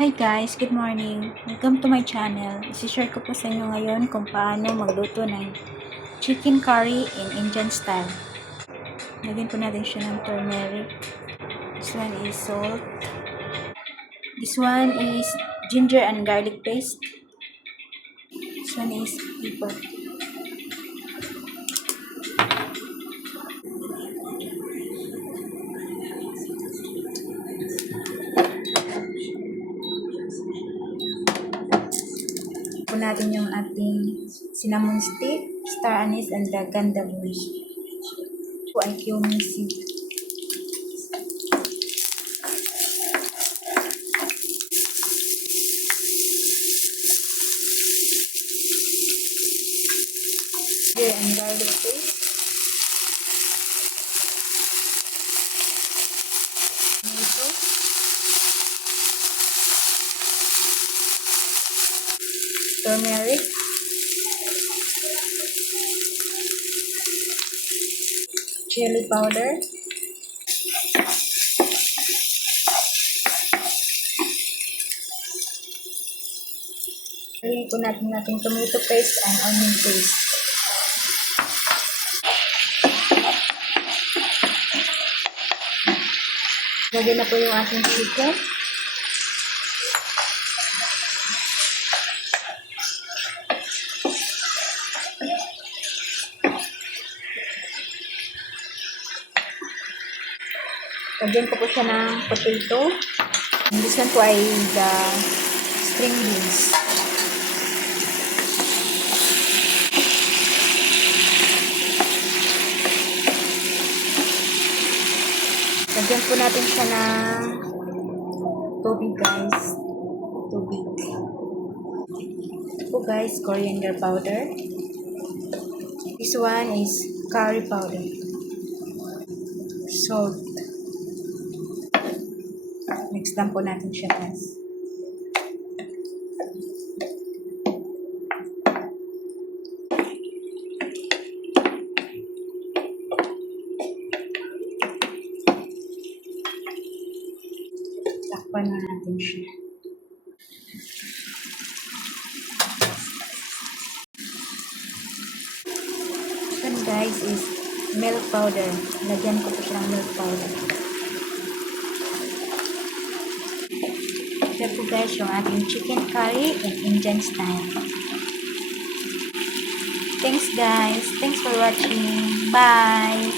Hi guys, good morning. Welcome to my channel. Isi-share ko po sa inyo ngayon kung paano magluto ng chicken curry in Indian style. Lagyan po natin siya ng turmeric. This one is salt. This one is ginger and garlic paste. This one is pepper. Po natin yung ating cinnamon stick, star anise, and the ganda bush. Po ay cumin seed. Ginger and garlic paste. Tomato. Turmeric. Chili powder. Lagyan po natin tomato paste and onion paste. Lagyan na po yung ating chicken. Lagyan ko po siya ng potato. This one po ay the string beans. Lagyan po natin siya ng tubig guys. Tubig. Ito po guys, coriander powder. This one is curry powder. Salt. Mix lang po natin siya guys. Takpan na natin siya. Then guys is milk powder. Lagyan ko po siya ng milk powder. Ito po guys yung ating chicken curry in Indian style. Thanks guys. Thanks for watching. Bye.